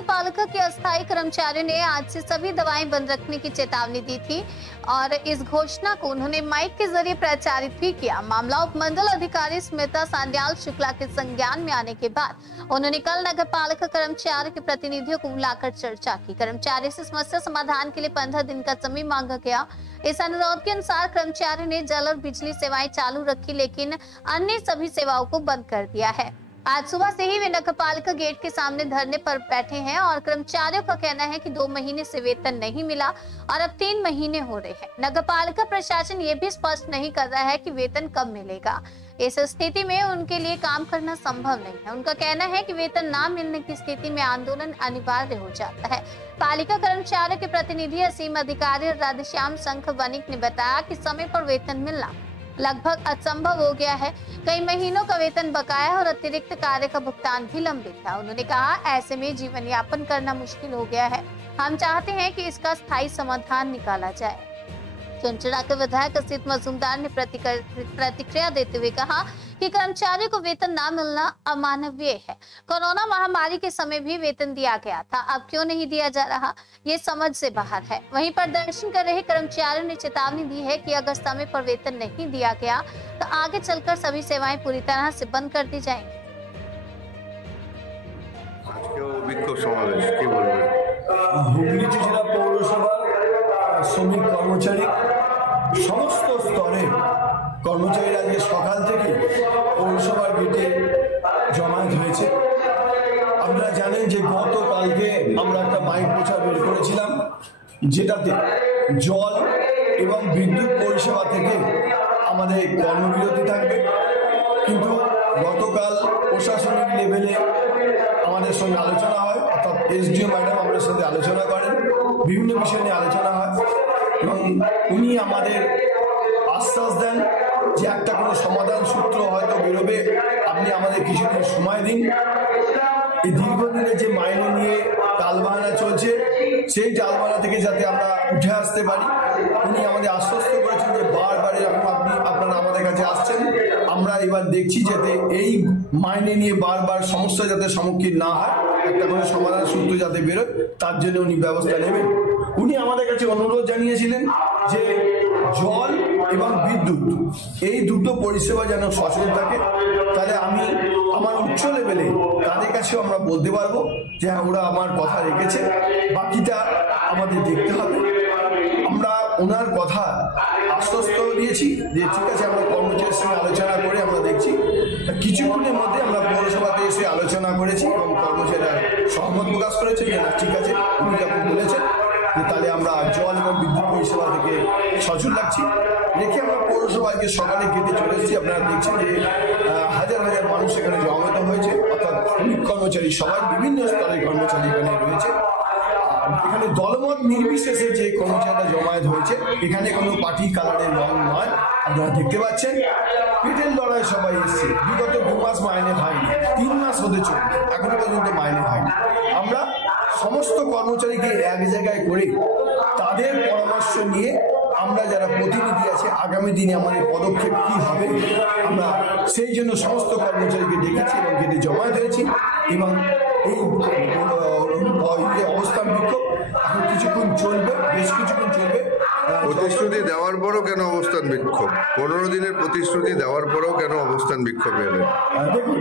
नगर पालिका के अस्थायी कर्मचारियों ने आज से सभी दवाएं बंद रखने की चेतावनी दी थी और इस घोषणा को उन्होंने माइक के जरिए प्रचारित भी किया। मामला उपमंडल अधिकारी स्मिता सान्याल शुक्ला के संज्ञान में आने के बाद उन्होंने कल नगर पालिका कर्मचारियों के प्रतिनिधियों को बुलाकर चर्चा की। कर्मचारी से समस्या समाधान के लिए 15 दिन का समय मांगा गया। इस अनुरोध के अनुसार कर्मचारियों ने जल और बिजली सेवाएं चालू रखी, लेकिन अन्य सभी सेवाओं को बंद कर दिया है। आज सुबह से ही वे नगर पालिका गेट के सामने धरने पर बैठे हैं और कर्मचारियों का कहना है कि 2 महीने से वेतन नहीं मिला और अब 3 महीने हो रहे हैं। नगर पालिका प्रशासन ये भी स्पष्ट नहीं कर रहा है कि वेतन कब मिलेगा। इस स्थिति में उनके लिए काम करना संभव नहीं है। उनका कहना है कि वेतन ना मिलने की स्थिति में आंदोलन अनिवार्य हो जाता है। पालिका कर्मचारियों के प्रतिनिधि असीम अधिकारी राधेश्याम शंख वनिक ने बताया कि समय पर वेतन मिलना लगभग असंभव हो गया है। कई महीनों का वेतन बकाया और अतिरिक्त कार्य का भुगतान भी लंबित था। उन्होंने कहा, ऐसे में जीवन यापन करना मुश्किल हो गया है। हम चाहते हैं कि इसका स्थायी समाधान निकाला जाए। चंचला के विधायक असित मजूमदार ने प्रतिक्रिया देते हुए कहा कि कर्मचारियों को वेतन न मिलना अमानवीय है। कोरोना महामारी के समय भी वेतन दिया गया था, अब क्यों नहीं दिया जा रहा, ये समझ से बाहर है। वहीं प्रदर्शन कर रहे कर्मचारियों ने चेतावनी दी है कि अगर समय पर वेतन नहीं दिया गया तो आगे चलकर सभी सेवाएं पूरी तरह से बंद कर दी जाएंगी। হুগলি জেলা পৌরসভার শ্রমিক কর্মচারী সমস্ত স্তরে কর্মচারীরা আজকে সকাল থেকে পৌরসভার গেটে জমায়েত হয়েছে। আপনারা জানেন যে গতকালকে আমরা একটা মাইক প্রচার বের করেছিলাম, যেটাতে জল এবং বিদ্যুৎ পরিষেবা থেকে আমাদের কর্মবিরতি থাকবে। কিন্তু গতকাল প্রশাসনিক লেভেলে আমাদের সঙ্গে আলোচনা হয়, অর্থাৎ এসডিও ম্যাডাম আমাদের সাথে আলোচনা করেন, বিভিন্ন বিষয় নিয়ে আলোচনা হয় এবং উনি আমাদের আশ্বাস দেন যে একটা কোনো সমাধান সূত্র হয়তো বেরোবে, আপনি আমাদের কিছুদিন সময় দিন। এই দীর্ঘদিনে যে মাইনে নিয়ে টালবাহানা চলছে, সেই টালবাহানা থেকে যাতে আমরা উঠে আসতে পারি, উনি আমাদের আশ্বস্ত করেছেন যে বারবার এরকম আপনারা আমাদের কাছে আসছেন, আমরা এবার দেখছি যাতে এই মাইনে নিয়ে বারবার সমস্যা যাতে সম্মুখীন না হয়, একটা কোনো সমাধান সূত্র যাতে বেরোয়, তার জন্য উনি ব্যবস্থা নেবেন। উনি আমাদের কাছে অনুরোধ জানিয়েছিলেন যে জল এবং বিদ্যুৎ এই দুটো পরিষেবা যেন সচল থাকে। তাহলে আমি আমার উচ্চ লেভেলে তাদের কাছেও আমরা বলতে পারবো যে হ্যাঁ, ওরা আমার কথা রেখেছে, বাকিটা আমাদের দেখতে হবে। আমরা ওনার কথা আশ্বস্ত দিয়েছি যে ঠিক আছে, আমরা কর্মচারীর সঙ্গে আলোচনা করে আমরা দেখছি। কিছুক্ষণের মধ্যে আমরা পৌরসভাতে এসে আলোচনা করেছি এবং কর্মচারীরা সহমত প্রকাশ করেছে যে না ঠিক আছে, উনি যখন বলেছেন যে তাহলে আমরা জল এবং বিদ্যুৎ পরিষেবা থেকে সচল রাখছি, রেখে আমরা পৌরসভাকে সকালে গেটে চলে এসেছি। আপনারা দেখছেন যে হাজার হাজার মানুষ এখানে জমায়েত হয়েছে, অর্থাৎ শ্রমিক কর্মচারী সবাই বিভিন্ন স্তরের কর্মচারী এখানে রয়েছে। এখানে দলমত নির্বিশেষে যে কর্মচারীরা জমায়েত হয়েছে, এখানে কোনো পার্টি কালারের রং নয়। আপনারা দেখতে পাচ্ছেন পেটের লড়াই সবাই এসছে। বিগত 2 মাস মাইনে হয়নি, 3 মাস হতে চলবে, এখনো পর্যন্ত মাইনে হয়নি। আমরা সমস্ত কর্মচারীকে এক জায়গায় করে তাদের পরামর্শ নিয়ে আমরা যারা প্রতিনিধি আছে, আগামী দিনে আমাদের পদক্ষেপ কি হবে, আমরা সেই জন্য সমস্ত কর্মচারীকে ডেকেছি এবং গেটে জমায়েত হয়েছি। এবং এই অবস্থান বিক্ষোভ এখন কিছুক্ষণ চলবে, বেশ কিছুক্ষণ চলবে। প্রতিশ্রুতি দেওয়ার পরও কেন অবস্থান বিক্ষোভ? 15 দিনের প্রতিশ্রুতি দেওয়ার পরও কেন অবস্থান বিক্ষোভ এলেন? দেখুন,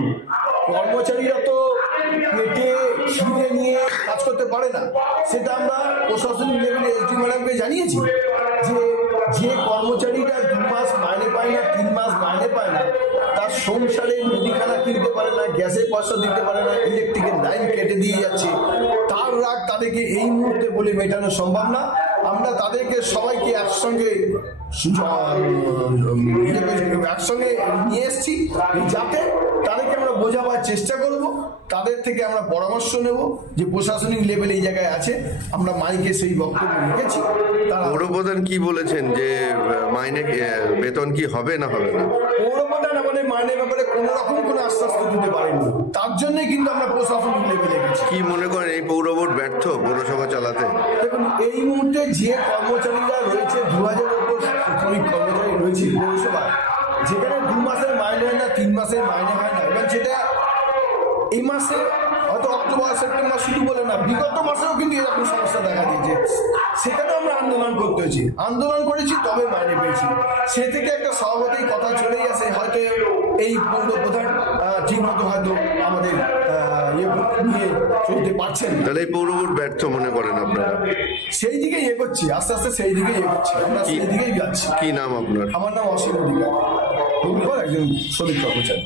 কর্মচারীরা তো পেটে খিদে নিয়ে কাজ করতে পারে না, সেটা আমরা প্রশাসনিক লেভেলে এসডি ম্যাডামকে জানিয়েছি যে কর্মচারীরা 2 মাস মাইনে পায় না, 3 মাস মাইনে পায় না, তার সংসারে মুদিখানা কিনতে পারে না, গ্যাসের পয়সা দিতে পারে না, ইলেকট্রিকের লাইন কেটে দিয়ে যাচ্ছে, তার রাগ তাদেরকে এই মুহূর্তে বলে মেটানো সম্ভব না। আমরা তাদেরকে সবাইকে একসঙ্গে নিয়ে এসছি যাতে তাদেরকে আমরা বোঝাবার চেষ্টা করব। তাদের থেকে আমরা পরামর্শ নেব যে প্রশাসনিক লেভেলে এই জায়গায় আছে, আমরা মাইকে সেই বক্তব্য রেখেছি। পৌরপ্রধান কি বলেছেন যে মাইনে বেতন কি হবে না হবে না? পৌরপ্রধান আমাদের মাইনের ব্যাপারে কোনো রকম কোনো আশ্বাস দিতে পারেনি, তার জন্যই কিন্তু আমরা প্রশাসনিক লেভেলে গেছি। কি মনে করেন এই পৌর বোর্ড ব্যর্থ পৌরসভা চালাতে? দেখুন, এই মুহূর্তে যে কর্মচারীরা রয়েছে, 2000-এর উপর শ্রমিক কর্মচারী রয়েছে পৌরসভায়, যেখানে 2 মাসের মাইনে হয় না, 3 মাসের মাইনে হয় না, এবং সেটা এই মাসে হয়তো অক্টোবর সেপ্টেম্বর শুধু বলে না, বিগত মাসেও কিন্তু এরকম সমস্যা দেখা দিয়েছে। সেখানেও আমরা আন্দোলন করতে হয়েছি, আন্দোলন করেছি তবে মাইনে পেয়েছি। সে থেকে একটা স্বভাবতই কথা চলেই আসে, হয়তো এই পৌর প্রধান ঠিক মতো হয়তো আমাদের নিয়ে চলতে পারছেন। তাহলে এই পৌর বোর্ড ব্যর্থ মনে করেন আপনারা? সেই দিকেই এগোচ্ছি, আস্তে আস্তে সেই দিকেই এগোচ্ছি, আমরা সেই দিকেই যাচ্ছি। কি নাম আপনার? আমার নাম অসীম অধিকার, একজন শ্রমিক কর্মচারী।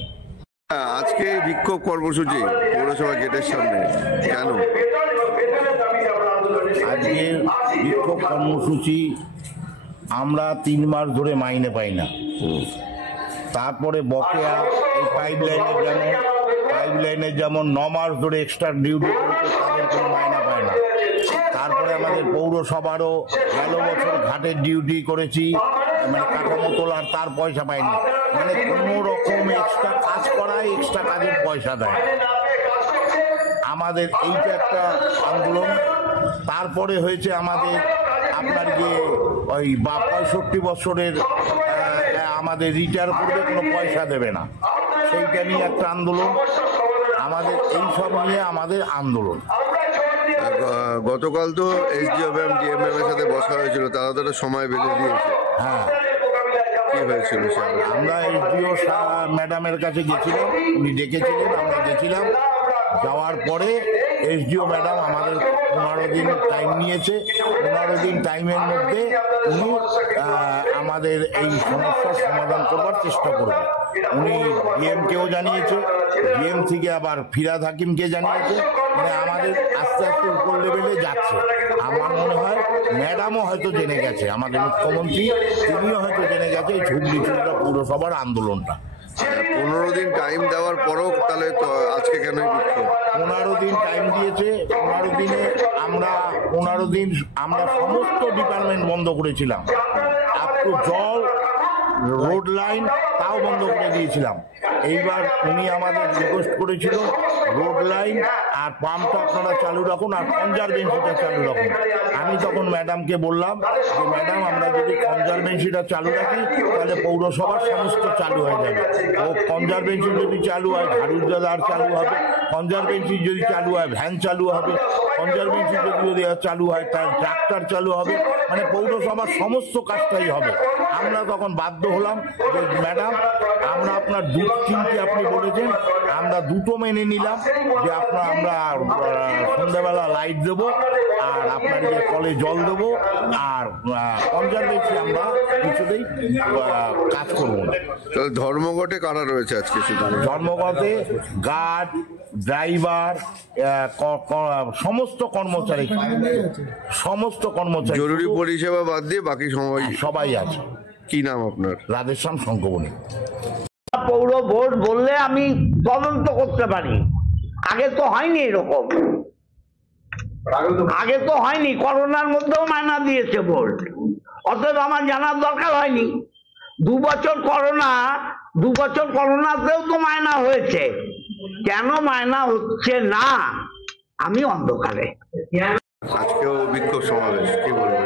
আজকে বিক্ষোভ কর্মসূচি পৌরসভা গেটের সামনে, কেন? আজকে বিক্ষোভ কর্মসূচি আমরা 3 মাস ধরে মাইনে পাই না। তারপরে বকেয়া এই পাইপলাইনের যেমন 9 মাস ধরে এক্সট্রা ডিউটি করেছে, তাদের কোনো মাইনা পায় না। তারপরে আমাদের পৌরসভারও গেল বছর ঘাটের ডিউটি করেছি, মানে কাঠামো তোলার, তার পয়সা পাইনি। মানে কোনো রকম এক্সট্রা কাজ করায় এক্সট্রা কাজের পয়সা দেয়। আমাদের এইটা একটা আন্দোলন। তারপরে হয়েছে আমাদের আপনার যে ওই 65 বছরের আমাদের রিটায়ার করবে, কোনো পয়সা দেবে না, সেইটা নিয়ে একটা আন্দোলন। আমাদের এই সব নিয়ে আমাদের আন্দোলন। গতকাল তো এসডিও ম্যাম ডিএমএম এর সাথে বসা হয়েছিল, তারা তো একটা সময় বেঁধে দিয়েছে। হ্যাঁ, কি হয়েছিল? আমরা এসডিও ম্যাডামের কাছে গেছিলাম, উনি ডেকেছিলেন, আমরা গেছিলাম। যাওয়ার পরে এসডিও ম্যাডাম আমাদের 15 দিন টাইম নিয়েছে। 15 দিন টাইমের মধ্যে উনি আমাদের এই সমস্যার সমাধান করবার চেষ্টা করবে। উনি ডিএমকেও জানিয়েছে, ডিএম থেকে আবার ফিরাদ হাকিমকে জানিয়েছে। মানে আমাদের আস্তে আস্তে উপর লেভেলে যাচ্ছে। আমার মনে হয় ম্যাডামও হয়তো জেনে গেছে, আমাদের মুখ্যমন্ত্রী তিনিও হয়তো জেনে গেছে এই ঝুগলি-চুগলা পৌরসভার আন্দোলনটা। 15 দিন টাইম দেওয়ার পরও তাহলে তো আজকে কেন বিক্ষোভ? 15 দিন টাইম দিয়েছে। 15 দিনে আমরা 15 দিন আমরা সমস্ত ডিপার্টমেন্ট বন্ধ করেছিলাম, আপ টু জল, রোড লাইন, তাও বন্ধ করে দিয়েছিলাম। এইবার উনি আমাদের রিকোয়েস্ট করেছিল রোড লাইন আর পাম্পটা আপনারা চালু রাখুন আর কনজারভেন্সিটা চালু রাখুন। আমি তখন ম্যাডামকে বললাম যে ম্যাডাম, আমরা যদি কনজারভেন্সিটা চালু রাখি তাহলে পৌরসভার সমস্ত চালু হয়ে যাবে। ও কনজারভেন্সি যদি চালু হয়, ঝাড়ুদার চালু হবে, কনজারভেন্সি যদি চালু হয় ভ্যান চালু হবে, কনজারভেন্সি যদি চালু হয় তার ট্রাক্টর চালু হবে, মানে পৌরসভার সমস্ত কাজটাই হবে। আমরা তখন বাধ্য হলাম যে ম্যাডাম, আমরা আপনার 2-3টে আপনি বলেছেন, আমরা 2টো মেনে নিলাম যে আমরা সন্ধ্যাবেলা লাইট দেবো আর আপনার যে কলে জল দেবো, আর কনজারভেন্সি আমরা কিছুতেই কাজ করবো না। ধর্মঘটে কারা রয়েছে আজকে? শুধু ধর্মঘটে গার্ড, ড্রাইভার, সমস্ত কর্মচারী, জরুরি পরিষেবা বাদ দিয়ে বাকি সবাই আছে। কি নাম আপনার? রাধেশ্যাম শঙ্কবনী। পৌর ভোট বললে আমি তদন্ত করতে পারি, আগে তো হয়নি এরকম, আগে তো হয়নি। করোনার মধ্যেও মায়না দিয়েছে ভোট, অতএব আমার জানার দরকার হয়নি। 2 বছর করোনাতেও তো মায়না হয়েছে, কেন মায়না হচ্ছে না আমি অন্ধকারে। আজকেও বিক্ষোভ সমাবেশ, কি বলবেন?